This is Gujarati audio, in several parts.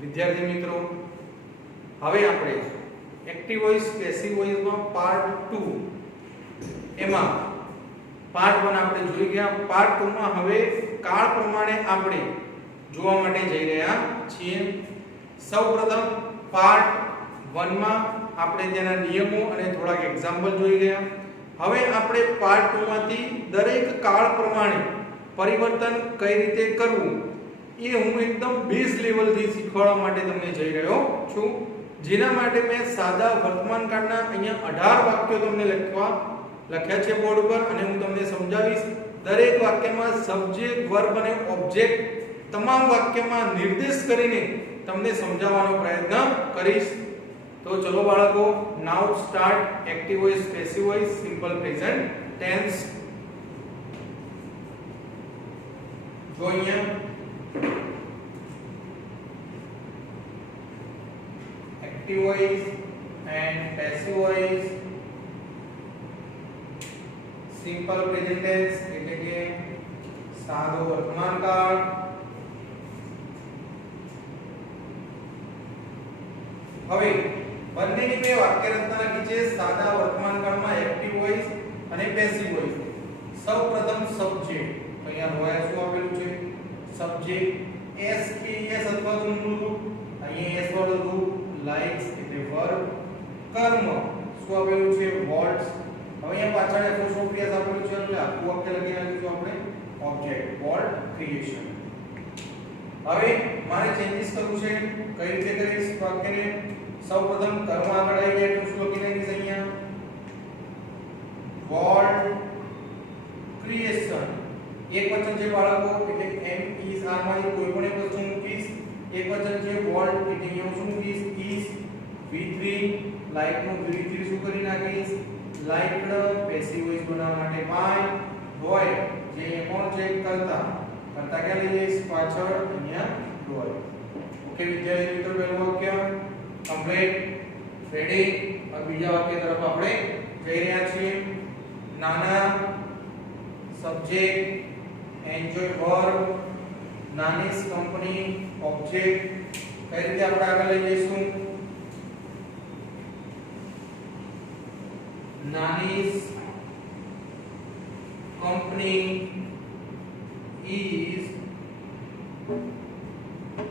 વિદ્યાર્થી મિત્રો, હવે આપણે એક્ટિવ વોઇસ પેસિવ વોઇસમાં પાર્ટ 2 એમાં પાર્ટ 1 આપણે જોઈ ગયા. પાર્ટ 2 માં હવે કાળ પ્રમાણે આપણે જોવા માટે જઈ રહ્યા છીએ. સૌપ્રથમ પાર્ટ 1 માં આપણે તેના નિયમો અને થોડાક એક્ઝામ્પલ જોઈ ગયા. હવે આપણે પાર્ટ 2 માંથી દરેક કાળ પ્રમાણે પરિવર્તન કઈ રીતે કરવું એ હું એકદમ બેઝ લેવલથી શીખવાડવા માટે તમને જઈ રહ્યો છું. જેના માટે મેં સાદા વર્તમાન કાળના અહીંયા 18 વાક્યો તમને લખ્યા છે બોર્ડ પર અને હું તમને સમજાવીશ. દરેક વાક્યમાં સબ્જેક્ટ, વર્બ અને ઓબ્જેક્ટ તમામ વાક્યમાં નિર્દેશ કરીને તમને સમજાવવાનો પ્રયત્ન કરીશ. તો ચલો બાળકો, now start active voice, passive voice, simple present tense. જો અહીંયા active voice and passive voice, simple present tense એટલે કે સાદો વર્તમાન કાળ. હવે બંનેની બે વાક્ય રચના લખી છે સાદા વર્તમાન કાળમાં એક્ટિવ વોઇસ અને પેસિવ વોઇસ. સૌપ્રથમ સબ્જેક્ટ, તો અહીંયા રોયા શું આપેલું છે? સબ્જેક્ટ s કે s અથવા તો નું રૂપ, અહીંયા s વાળું રૂપ, લાઇક્સ એટલે વર્બ, કર્મ શું આપેલું છે? વોટ્સ. હવે અહીંયા પાછળ એપોસ્ટ્રોફી આપેલું છે એટલે આખું વાક્ય લખી નાખીશું આપણે ઓબ્જેક્ટ વોટ ક્રિએશન. હવે મારે ચેન્જીસ કરવું છે. કઈ રીતે કરીશ વાક્યને? સૌપ્રથમ કર્મ આગળ આવી જાય તો શું લખી નાખીશ અહીંયા? What creation. એક વચન છે બાળકો એટલે એમ ઇઝ આર માંથી કોઈ પણ એક વસ્તુ મૂકીશ. એક વચન છે વોલ્ટ એટલે અહીંયા શું મૂકીશ? ઇઝ. v3 લાઇક નું v3 શું કરી નાખીશ? લાઇક્ડ. પેસિવ વોઇસ બનાવવા માટે બાય. બોય જે કોણ છે? કરતા. કરતા ક્યાં લઈ જઈશ? પાછળ અહીંયા બોય. ઓકે વિદ્યાર્થી મિત્રો, પહેલું વાક્ય કમ્પ્લીટ. રેડી. હવે બીજા વાક્ય તરફ આપણે જઈ રહ્યા છીએ. નાના subject, enjoy verb, Nani's company object. કઈ રીતે આપણે આગળ લઈ જઈશું? Nani's company is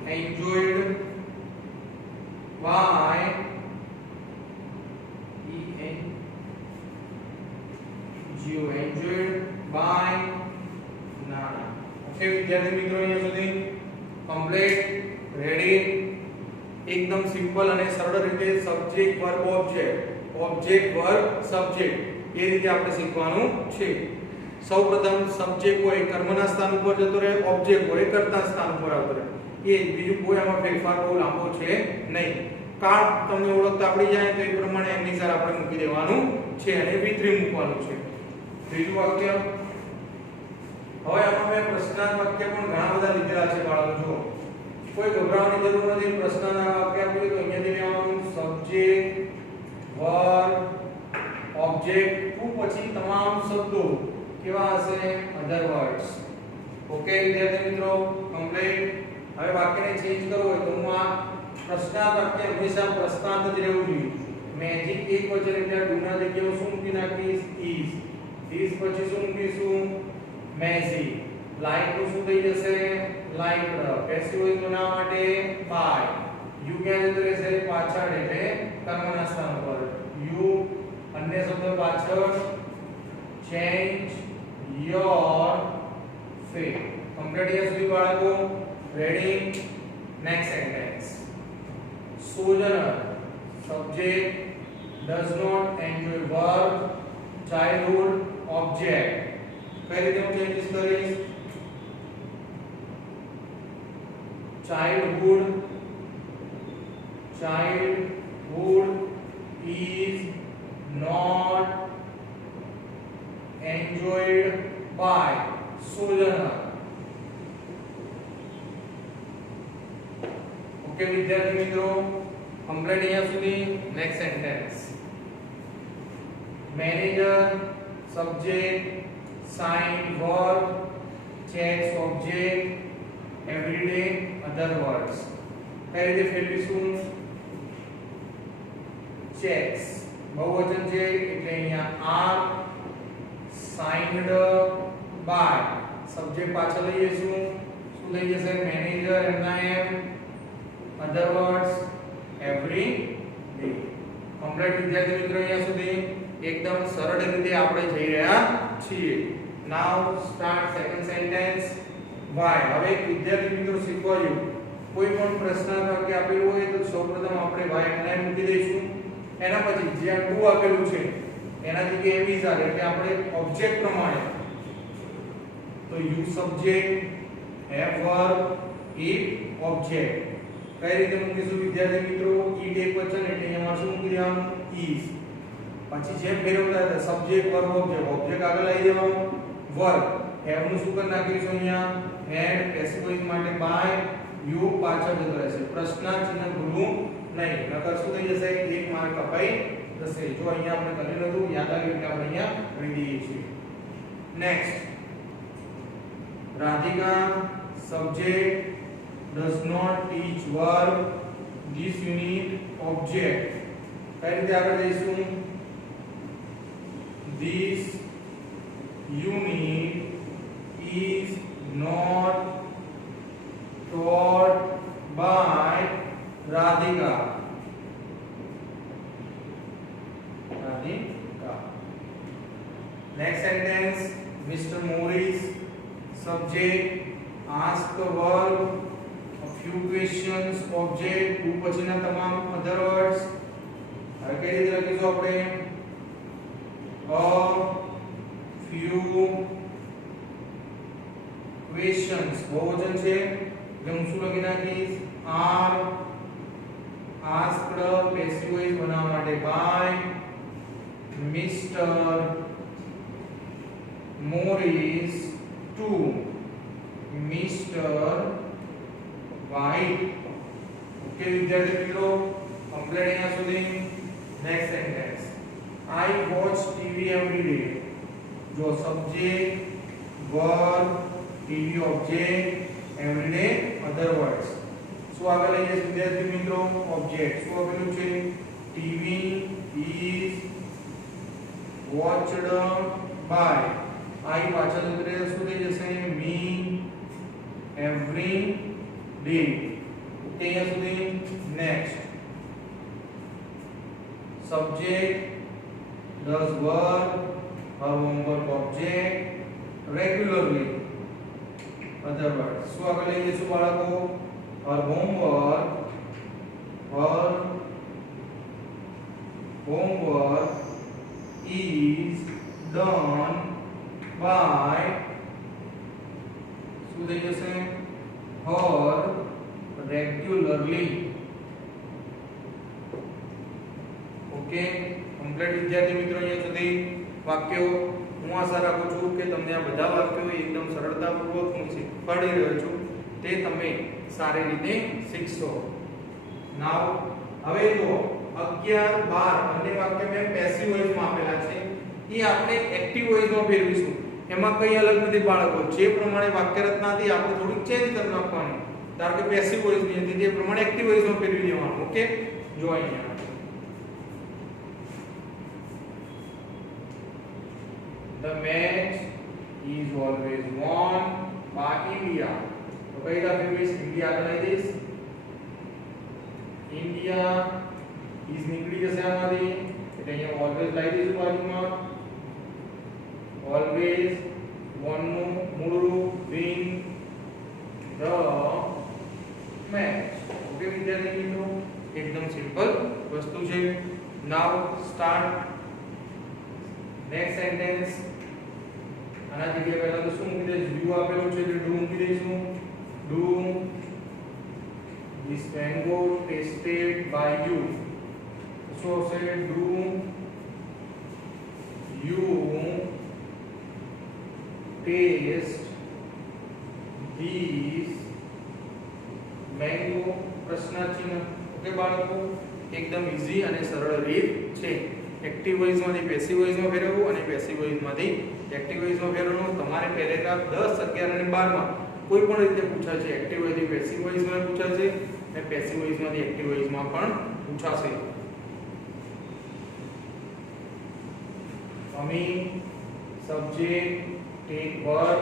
enjoyed by enjoyed by નાના. ઓકે વિદ્યાર્થી મિત્રો, અહીંયા સુધી કમ્પ્લીટ. રેડી. એકદમ સિમ્પલ અને સરળ રીતે subject verb object, object verb subject એ રીતે આપણે શીખવાનું છે. સૌપ્રથમ સબ્જેક્ટ હોય કર્મના સ્થાન ઉપર જતો રહે, ઓબ્જેક્ટ હોય કર્તા સ્થાન ઉપર આવતો રહે. એ બીજું કોઈ આમાં ફેરફાર બહુ લાંબો છે નહીં. કાળ તમને ઓળખતા આવડી જાય તો એ પ્રમાણે એમની સર આપણે મૂકી દેવાનું છે અને v3 મૂકવાનું છે. ત્રીજું વાક્ય. હવે આમાં મેં પ્રશ્નાર્થ વાક્ય પણ ઘણા બધા લીધેલા છે બાળકો. જો કોઈ ગભરાવાની જરૂર નથી. પ્રશ્નાર્થ વાક્ય આપ્યું તો અહીંયાથી લેવાનું સબ્જેક્ટ, વર્બ, ઓબ્જેક્ટ, પછી તમામ શબ્દો કેવા હશે? અધર વર્ડ્સ. ઓકે વિદ્યાર્થી મિત્રો, કમ્પ્લીટ. હવે વાક્યને ચેન્જ કરવું હોય તો હું આ પ્રશ્નાર્થ વાક્ય હંમેશા પ્રશ્નાર્થ જ રહેવું જોઈએ. મેજિક એક વચન એટલે ડુ ના જગ્યાએ શું મૂકી નાખીશ? ઇઝ. ઇઝ પછી શું મૂકીશું? મેઝી. લાઇક નું શું થઈ જશે? લાઇક્ડ. પેસિવ વોઇસ બનાવવા માટે બાય. યુ ક્યાં જતો રહેશે? પાછળ એટલે કર્મના સ્થાન પર યુ. અન્ય શબ્દ પાછળ change your fate. Complete here સુધી બાળકો. Ready. Next sentence. sojourner subject, does not enjoy verb, childhood object. કઈ રીતે હું ચેન્જીસ કરીશ? childhood is not enjoyed by sojourner. Okay વિદ્યાર્થી મિત્રો, કમ્પ્લીટ અહીંયા સુધી. Next sentence. Manager subject, sign verb, checks object, everyday other words. કઈ રીતે ફેરવીશું checks બહુવચન છે એટલે અહીંયા are signed by સબ્જેક્ટ પાછળ લઈએ શું થઈ જશે મેનેજર એમના એમ other words every day complete વિદ્યાર્થી મિત્રો અહીંયા સુધી એકદમ સરળ રીતે આપણે જઈ રહ્યા છીએ નાઉ સ્ટાર્ટ સેકન્ડ સેન્ટેન્સ why હવે વિદ્યાર્થી મિત્રો શીખવા જેવું કોઈ પણ પ્રશ્ન કે આપેલું હોય તો સૌપ્રથમ આપણે why એના મૂકી દઈશું એના પછી જ્યાં ટુ આપેલું છે એના જગ્યાએ એમ ઇઝ આવે એટલે આપણે ઓબ્જેક્ટ પ્રમાણે તો you subject have verb it object કઈ રીતે મૂકીશું વિદ્યાર્થી મિત્રો it એકવચન એટલે અહીંયા શું મૂકી દેવાનું is પછી જેમ ફેરવતા હતા સબ્જેક્ટ વર્બ ઓબ્જેક્ટ ઓબ્જેક્ટ આગળ આવી દેવાનું વર્બ have નું શું કરી નાખીશું અહીંયા had પેસિવ વોઇસ માટે by you પાછળ જતો રહેશે પ્રશ્નાર્થ ચિહ્ન ભૂલવું નહીં નકર શું થઈ જશે એક માર્ક કપાઈ જશે જો અહીંયા આપણે કરેલું હતું યાદ આવ્યું એટલે આપણે અહીંયા કરી દઈએ છીએ next Radhika subject does not teach verb this unit object કઈ રીતે આગળ જઈશું this unit is not taught by Radhika next sentence Mr. Morris subject ask the verb a few questions object two પછીના તમામ other words હવે કઈ રીતે લખીશું આપણે a few questions બહુવચન છે એટલે હું શું લખી નાખીશ are asked passive voice બનાવવા માટે by Mr. Morris to Mr. White okay વિદ્યાર્થી મિત્રો કમ્પ્લીટ અહીંયા સુધી next sentence I watch TV every day જો subject verb TV object every day other words શું આગળ લઈએ વિદ્યાર્થી મિત્રો ઓબ્જેક્ટ શું આપેલું છે TV is watched by I પાછળ ઉતરે શું થઈ જશે me every day ઓકે અહીંયા સુધી next subject does verb her homework object regularly other words શું આગળ લઈ જઈશું બાળકો her homework is done by શું થઈ જશે her regularly ઓકે કમ્પ્લીટ વિદ્યાર્થી મિત્રો અહીંયા સુધી વાક્યો હું આશા રાખું છું કે તમને આ બધા વાક્યો એકદમ સરળતાપૂર્વક હું શીખવાડી રહ્યો છું તે તમે સારી રીતે શીખશો નાઉ હવે જો 11 12 બંને વાક્ય મેં પેસિવ વોઇસમાં આપેલા છે એ આપણે એક્ટિવ વોઇસમાં ફેરવીશું એમાં કઈ અલગ નથી બાળકો જે પ્રમાણે વાક્ય રચના હતી આપણે થોડુંક ચેન્જ કરી નાખવાની ધારો કે પેસિવ વોઇસની હતી તે પ્રમાણે એક્ટિવ વોઇસમાં ફેરવી દેવાનું ઓકે જો અહીંયા The match is always won by India. तो कई दफे भी इंडिया का नहीं दिस इंडिया is निकली जैसे हमारी એટલે અહીંયા always લાઈ દઈશું બાજુમાં always won નું મૂળ રૂપ win the match ઓકે વિદ્યાર્થી મિત્રો એકદમ સિમ્પલ વસ્તુ છે નાઉ સ્ટાર્ટ નેક્સ્ટ સેન્ટેન્સ આના જગ્યાએ પહેલા તો શું મૂકી દઈશું યુ આપેલું છે એટલે ડુ મૂકી દઈશું do this mango tasted by you so say do you taste this mango પ્રશ્નાર્થ ચિહ્ન ઓકે બાળકો એકદમ ઈઝી અને સરળ રીત છે એક્ટિવ વોઇસમાંથી પેસિવ વોઇસમાં ફેરવવું અને પેસિવ વોઇસમાંથી એક્ટિવ વોઇસમાં ફેરવવું તમારે પેરેગ્રાફ 10 11 અને 12 માં કોઈ પણ રીતે પૂછાશે એક્ટિવ વોઇસથી પેસિવ વોઇસમાં પૂછાશે અને પેસિવ વોઇસમાંથી એક્ટિવ વોઇસમાં પણ પૂછાશે. Mummy subject take verb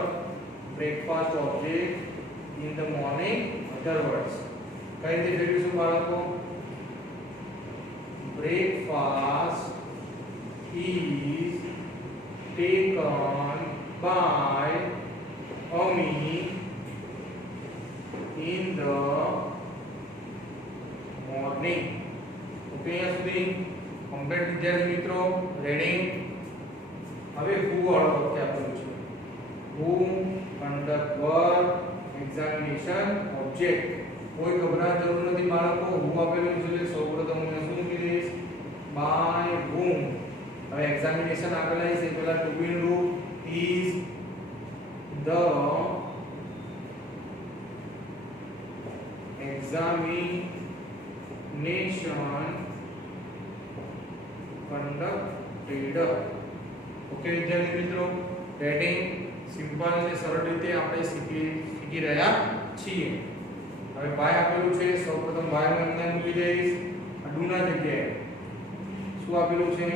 breakfast object in the morning other words. કઈ રીતે ફેરવીશું બાળકો? breakfast is taken by Ami in the morning. Okay, અહીંયા સુધી કમ્પ્લીટ વિદ્યાર્થી મિત્રો. રેડી? હવે who વાળો વખતે આપેલું છે. who conduct work examination object. કોઈ ગભરાટ જરૂર નથી બાળકો. who આપેલું છે એટલે સૌપ્રથમ હું શું મૂકી દઈશ? by whom. હવે એક્ઝામિનેશન આગળ આવીશ એ પહેલા to be રૂપ is the examination conducted. Okay વિદ્યાર્થી મિત્રો, રેડી? સિમ્પલ અને સરળ રીતે આપણે શીખી રહ્યા છીએ. હવે બાય આપેલું છે, સૌપ્રથમ બાય માં અંદર મૂકી દઈશ. ડુ ના જગ્યાએ શું આપેલું છે?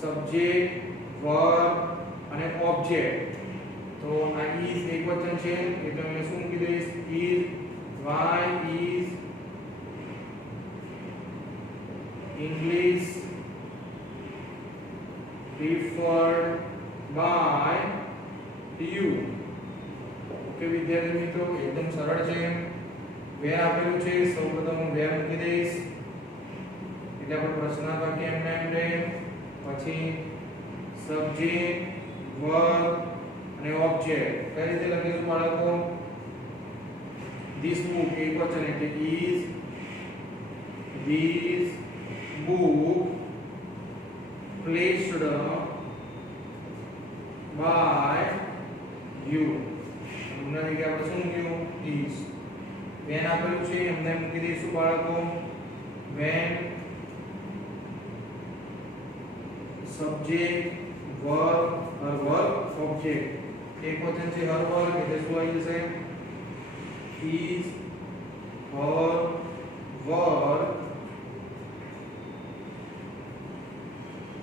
સબ્જેક્ટ, વર્બ અને ઓબ્જેક્ટ. તો આ is એકવચન છે એટલે હું શું મૂકી દઈશ? is. why is English preferred by you. Okay વિદ્યાર્થી મિત્રો, એકદમ સરળ છે. where આપેલું છે, સૌપ્રથમ હું where મૂકી દઈશ એટલે આપણે પ્રશ્નાર્થ વાક્ય એમ રહે. પછી સબ્જેક્ટ, વર્બ અને ઓબ્જેક્ટ કઈ રીતે લખીશું બાળકો? this book એકવચન એટલે is this book placed by you. Una જગ્યાએ આપણે શું મૂક્યું? is. when આપેલું છે એમને મૂકી દઈશું બાળકો. when subject verb or verb object એકવચન છે her work એટલે શું આવી જશે? is her work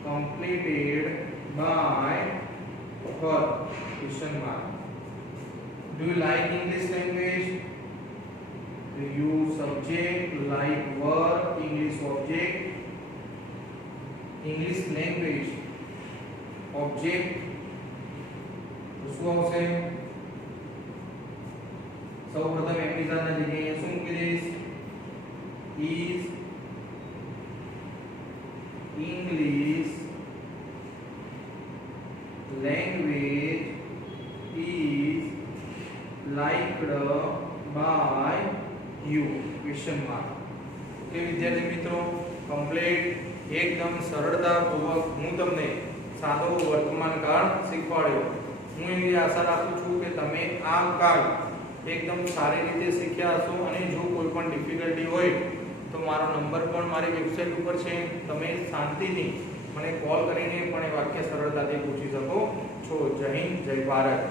completed by her? question mark. do you like English language? do you subject like verb English object English language object તો શું આવશે? સૌપ્રથમ એકબીજાના જગ્યાએ શું મૂકી દઈશ? is English language is liked by you? question mark. Okay વિદ્યાર્થી મિત્રો, કમ્પ્લીટ એકદમ સરળતાપૂર્વક હું તમને સાદો વર્તમાન કાળ શીખવાડ્યો. હું એવી આશા રાખું છું કે તમે આ કાળ એકદમ સારી રીતે શીખ્યા હશો. અને જો કોઈ પણ ડિફિકલ્ટી હોય તો મારો નંબર પણ મારી વેબસાઇટ ઉપર છે. તમે શાંતિથી મને કોલ કરીને પણ એ વાક્ય સરળતાથી પૂછી શકો છો. જય હિન્દ, જય ભારત.